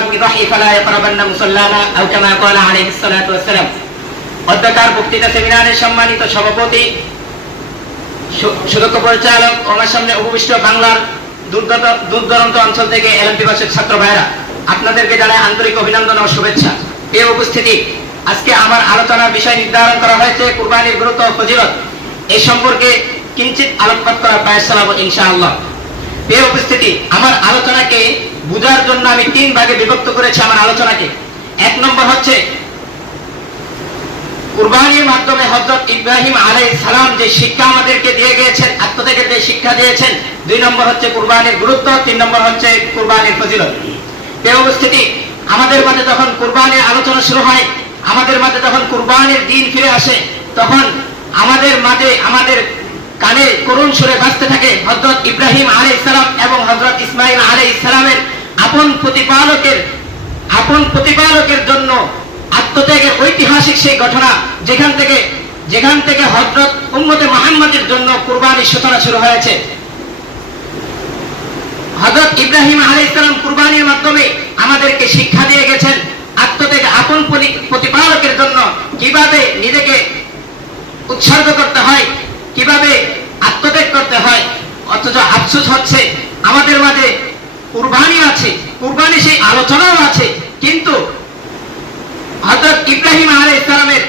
ওয়ালাম ইদাহি ফালা ইয়াকরাবান্না মুসাল্লানা আও কামা ক্বালা আলাইহিস সালাতু ওয়াস সালাম। অধ্যকার বক্তৃতা সেমিনারের সম্মানিত সভাপতি, সুদক্ষ পরিচালক ও আমার সামনে উপবিষ্ট বাংলার দূরদূরান্ত অঞ্চল থেকে এলএম দিবসের ছাত্র ভাইরা, আপনাদেরকে জানাই আন্তরিক অভিনন্দন ও শুভেচ্ছা। এই উপস্থিতি, আজকে আমার আলোচনার বিষয় নির্ধারণ করা হয়েছে কুরবানির গুরুত্ব ও ফজিলত। এই সম্পর্কে কিঞ্চিত আলোকপাত করার প্রয়াস চালাবো ইনশাআল্লাহ। এই উপস্থিতি, আমার আলোচনাকে বুঝার জন্য আমি 3 ভাগে বিভক্ত করেছি আমার আলোচনাকে। 1 নম্বর হচ্ছে কুরবানির মাধ্যমে হযরত ইব্রাহিম আলাইহিস সালাম যে শিক্ষা আমাদেরকে দিয়ে গিয়েছেন, আত্মত্যাগের যে শিক্ষা দিয়েছেন। 2 নম্বর হচ্ছে কুরবানির গুরুত্ব। 3 নম্বর হচ্ছে কুরবানির ফজিলত। এই উপস্থিতি, আমাদের মাঝে যখন কুরবানির আলোচনা শুরু হয়, আমাদের মাঝে যখন কুরবানির দিন ফিরে আসে, তখন আমাদের মাঝে আমাদের কানে করুণ সুরে বাজতে থাকে হযরত ইব্রাহিম আলাইহিস সালাম এবং হযরত ইসমাঈল আলাইহিস সালামের আপন প্রতিপালকের জন্য আত্মত্যাগের ঐতিহাসিক সেই ঘটনা, যেখান থেকে হযরত উম্মতে মুহাম্মাদের জন্য কুরবানির সূচনা শুরু হয়েছে। হযরত ইব্রাহিম আলাইহিস সালাম কুরবানির মাধ্যমে আমাদেরকে শিক্ষা দিয়ে গেছেন আত্মত্যাগ, আপন প্রতিপালকের জন্য কিভাবে নিজেকে উৎসর্গ করতে হয়, কিভাবে আত্মত্যাগ করতে হয়। অথচ আফসোস হচ্ছে আমাদের মাঝে কুরবানি আছে, কুরবানি সেই আলোচনাও আছে, কিন্তু হযরত ইব্রাহিম আলাইহিস সালামের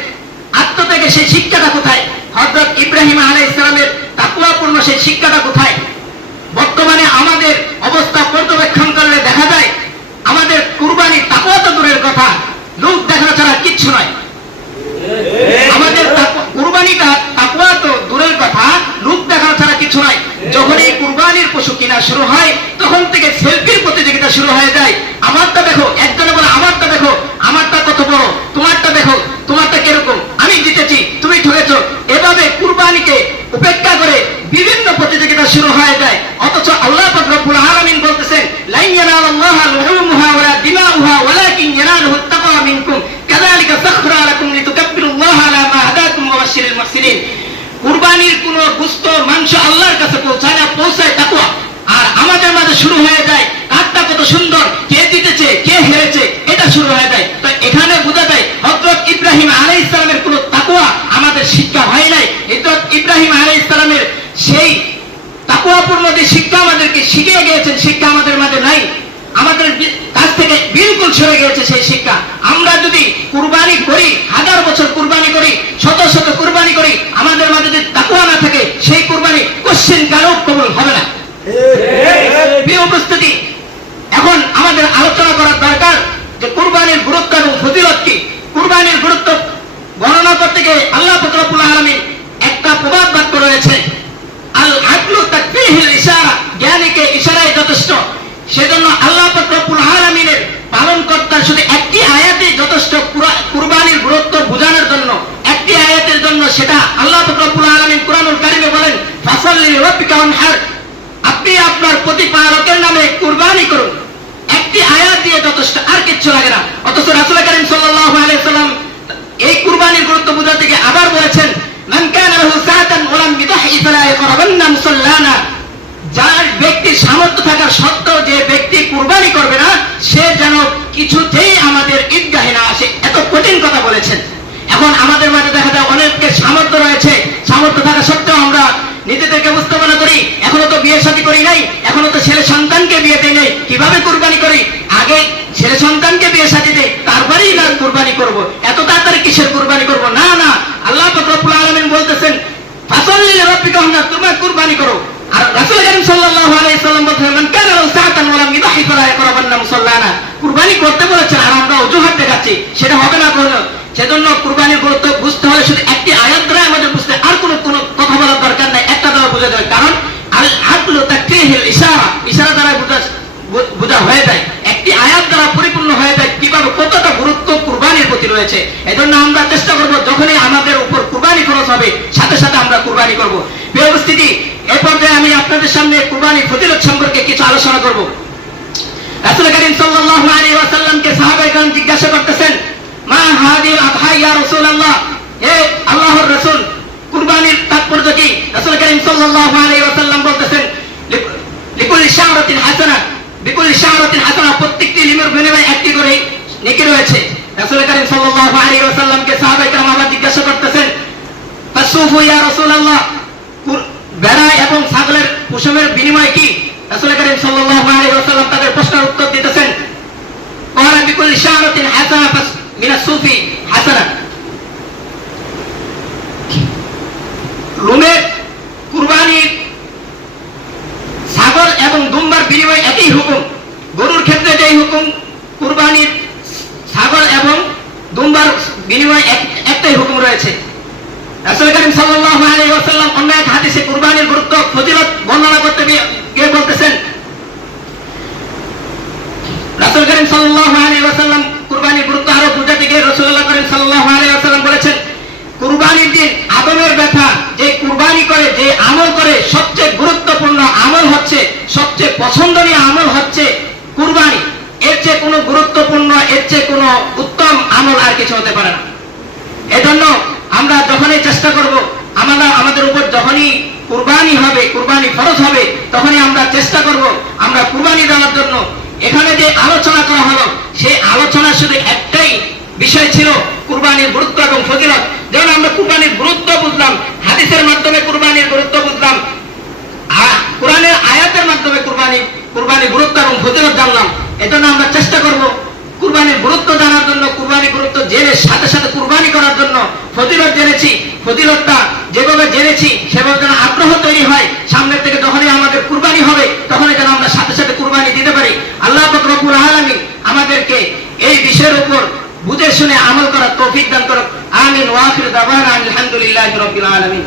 আত্মত্যাগের সেই শিক্ষাটা কোথায়? হযরত ইব্রাহিম আলাইহিস সালামের তাকওয়াপূর্ণ সেই শিক্ষাটা কোথায়? বর্তমানে আমাদের অবস্থা পর্যবেক্ষণ করলে দেখা যায় আমাদের কুরবানি তাকওয়া তো দূরের কথা, লোক দেখানো ছাড়া কিচ্ছু নয়। আমাদের কুরবানিটা তাকওয়া তো দূরের কথা, লোক দেখানো ছাড়া কিছু নয়। যখন এই কুরবানির পশু কিনা শুরু হয়, তখন থেকে সেলফির প্রতিযোগিতা শুরু হয়ে যায়। আমারটা দেখো, একজনে বলে আমারটা দেখো, আমারটা কত বড়, তোমারটা দেখো, তোমারটা কিরকম, আমি জিতেছি, তুমি ঠকেছো। এভাবে কুরবানিকে উপেক্ষা করে বিভিন্ন প্রতিযোগিতা শুরু হয়ে যায়। অথচ আল্লাহ পাক রব্বুল আলামিন বলতেছেন, লা ইয়ানালুল্লাহা লুহুমুহা ওয়ালা দিমাউহা ওয়ালাকিন ইয়ানালুহুত তাকওয়া মিনকুম কাযালিকা সাখরা লাকুম লিতুকাব্বিরুল্লাহা আলা মা হাদাকুম ওয়া বাশশিরিল মুহসিনিন। কুরবানির কোন গোশত মাংস আল্লাহর কাছে পৌঁছায় না, পৌঁছায় তাকওয়া। আর আমাদের মাঝে শুরু হয়ে যায় কারটা কত সুন্দর, কে জিতেছে কে হেরেছে, এটা শুরু হয়ে যায়। তো এখানে বোঝা যায় হযরত ইব্রাহিম আলাইহিস সালামের কোন তাকওয়া আমাদের শিক্ষা হয় নাই। হযরত ইব্রাহিম আলাইহিস সালামের সেই তাকওয়াপূর্ণ যে শিক্ষা আমাদেরকে শিখিয়ে গিয়েছেন, শিক্ষা আমাদের মাঝে নাই, আমাদের কাছ থেকে বিলকুল সরে গিয়েছে সেই শিক্ষা। আমরা যদি কুরবানি করি, 1000 বছর কুরবানি করি, শত শত কুরবানি করি, আমাদের মাঝে যদি তাকওয়া না থাকে, সেই কুরবানি কোশ্চেন কারও কবুল হবে না। প্রিয় উপস্থিতি, এখন আমাদের আলোচনা করার দরকার যে কুরবানির গুরুত্ব এবং ফজিলত কি। কুরবানির গুরুত্ব বর্ণনা করতে গিয়ে আল্লাহ পাক রব্বুল আলামিন একটা প্রবাদ বাক্য রয়েছে, আল আকলু তাকফিহিল ইশারা, জ্ঞানীকে ইশারায় যথেষ্ট। সেজন্য আল্লাহ পাক রব্বুল আলামিনের পালনকর্তার শুধু একটি আয়াতই যথেষ্ট কুরবানির গুরুত্ব বোঝানোর জন্য, একটি আয়াতের জন্য। সেটা আল্লাহ পাক রব্বুল আলামিন কুরআনুল কারীমে বলেন, ফাসাল্লি লিরাব্বিকা ওয়ানহার, আপনি আপনার প্রতিপালকের নামে কুরবানি করুন। একটি আয়াত দিয়ে যথেষ্ট, আর কিচ্ছু লাগে না। অথচ রাসূল কারীম সাল্লাল্লাহু আলাইহি ওয়াসাল্লাম এই কুরবানির গুরুত্ব বোঝাতে গিয়ে আবার বলেছেন, মান কানা লাহু সাআতান ওয়া লাম ইদাহি ফালা ইয়াকরাবান্না মুসাল্লানা, যার ব্যক্তির সামর্থ্য থাকার সত্ত্বেও যে ব্যক্তি কুরবানি করবে না, সে যেন কিছুতেই আমাদের ঈদগাহে না আসে। এত কঠিন কথা বলেছেন। এখন আমাদের মাঝে দেখা যায় অনেকের সামর্থ্য রয়েছে, সামর্থ্য থাকা সত্ত্বেও আমরা নিজেদেরকে উপস্থাপনা করি, এখনো তো বিয়ে শাদী করি নাই, এখনো তো ছেলে সন্তানকে বিয়ে দেই নাই, কিভাবে কুরবানি করি? আগে ছেলে সন্তানকে বিয়ে শাদী দেই, তারপরেই না কুরবানি করব। এত তাড়াতাড়ি কিসের কুরবানি করব? না না, আল্লাহ পাক রব্বুল আলামিন বলতেছেন, ফাসাল্লি লিরাব্বিকা ওয়ানহার, তোমরা কুরবানি করো। আর রাসূল কারীম সাল্লাল্লাহু আলাইহি ওয়াসাল্লাম বলেছেন, মান কানা লাহু সাআতান ওয়া লাম ইদাহি ফালা ইয়াকরাবান্না মুসাল্লানা, কুরবানি করতে বলেছেন আর আমরা অজুহাত দেখাচ্ছি, সেটা হবে না কোনো। সেজন্য কুরবানির গুরুত্ব বুঝতে হলে শুধু একটি আয়াত দ্বারা আমাদের বুঝতে, আর কোনো কথা বলার দরকার নাই, একটা দ্বারা বোঝা যায়। কারণ আল আকলু তাকফিহিল ইশারা, ইশারা দ্বারা বোঝা হয়ে যায়, একটি আয়াত দ্বারা পরিপূর্ণ হয়ে যায় কিভাবে কতটা গুরুত্ব কুরবানির প্রতি রয়েছে। এজন্য আমরা চেষ্টা করব যখনই আমাদের উপর কুরবানি খরচ হবে, সাথে সাথে আমরা কুরবানি করব। প্রিয় উপস্থিতি, এই পর্যায়ে আমি আপনাদের সামনে কুরবানির ফজিলত সম্পর্কে কিছু আলোচনা করব। রাসূল কারীম সাল্লাল্লাহু আলাইহি ওয়াসাল্লামকে সাহাবায়ে-কেরাম জিজ্ঞাসা করতেছেন, মা হাদিল আদহা ইয়া রাসূলুল্লাহ, হে আল্লাহর রাসূল, কুরবানির তাৎপর্য কি? রাসূল কারীম সাল্লাল্লাহু আলাইহি ওয়াসাল্লাম বলতেছেন, লিকুল্লি শা'রাতিন হাসানা, বিকুল্লি শা'রাতিন হাসানা, প্রত্যেকটি লিমের বিনিময়ে একটি নেকি রয়েছে। রাসূল করিম সাল্লাল্লাহু আলাইহি ওয়াসাল্লামকে সাহাবায়ে কেরাম আবার জিজ্ঞাসা করতেছেন, ফাসুফু ইয়া রাসূলুল্লাহ, ভেড়া এবং ছাগলের পশমের বিনিময় কি? রাসূল করিম সাল্লাল্লাহু আলাইহি ওয়াসাল্লাম তাদের প্রশ্নের উত্তর দিতেছেন, ক্বালা বিকুল্লি শারাতিন হাসানা মিন আস-সুফি হাসানা। রুমের কুরবানির ছাগল এবং দুম্বার বিনিময় একই হুকুম। গরুর ক্ষেত্রে যেই হুকুম, কুরবানির ছাগল এবং দুম্বার বিনিময় একটাই হুকুম রয়েছে। রাসূল করিম সাল্লাল্লাহু আলাইহি ওয়াসাল্লাম অন্য এক হাদিসে কুরবানির গুরুত্ব ফজিলত বর্ণনা করতে গিয়ে বলতেছেন, রাসূল করিম সাল্লাল্লাহু আলাইহি ওয়াসাল্লাম কুরবানির গুরুত্ব আরো বুঝাতে গিয়ে রাসূলুল্লাহ করিম সাল্লাল্লাহু আলাইহি ওয়াসাল্লাম বলেছেন, কুরবানির দিন আদমের ব্যথা, যে কুরবানি করে, যে আমল করে, সবচেয়ে গুরুত্বপূর্ণ আমল হচ্ছে, সবচেয়ে পছন্দনীয় আমল হচ্ছে কুরবানি। এর চেয়ে কোনো গুরুত্বপূর্ণ, এর চেয়ে কোনো উত্তম আমল আর কিছু হতে পারে না। এজন্য আমরা যখনই চেষ্টা করব, আমাদের উপর যখনই কুরবানি হবে, কুরবানি ফরজ হবে, তখনই আমরা চেষ্টা করব আমরা কুরবানি দেওয়ার জন্য। এখানে যে আলোচনা করা হলো, সেই আলোচনা শুধু একটাই বিষয় ছিল, কুরবানির গুরুত্ব এবং ফজিলত। যেমন আমরা কুরবানির গুরুত্ব বুঝলাম, হাদিসের মাধ্যমে কুরবানির গুরুত্ব বুঝলাম, কোরআনের আয়াতের মাধ্যমে কুরবানির গুরুত্ব এবং ফজিলত জানলাম। এজন্য আমরা চেষ্টা করব কুরবানির গুরুত্ব জানার জন্য, কুরবানির গুরুত্ব জেনে সাথে সাথে কুরবানি করার জন্য। ফজিলত জেনেছি, ফজিলতটা যেভাবে জেনেছি সেভাবে যেন আগ্রহ তৈরি হয়, সামনের থেকে যখনই আমাদের কুরবানি হবে তখনই যেন আমরা সাথে সাথে কুরবানি দিতে পারি। আল্লাহ পাক রব্বুল আলামিন আমাদেরকে এই বিষয়ের উপর বুঝে শুনে আমল করার তৌফিক দান করুক। আমিন। ওয়া আখিরু দাওয়ানা আলহামদুলিল্লাহি রাব্বিল আলামিন।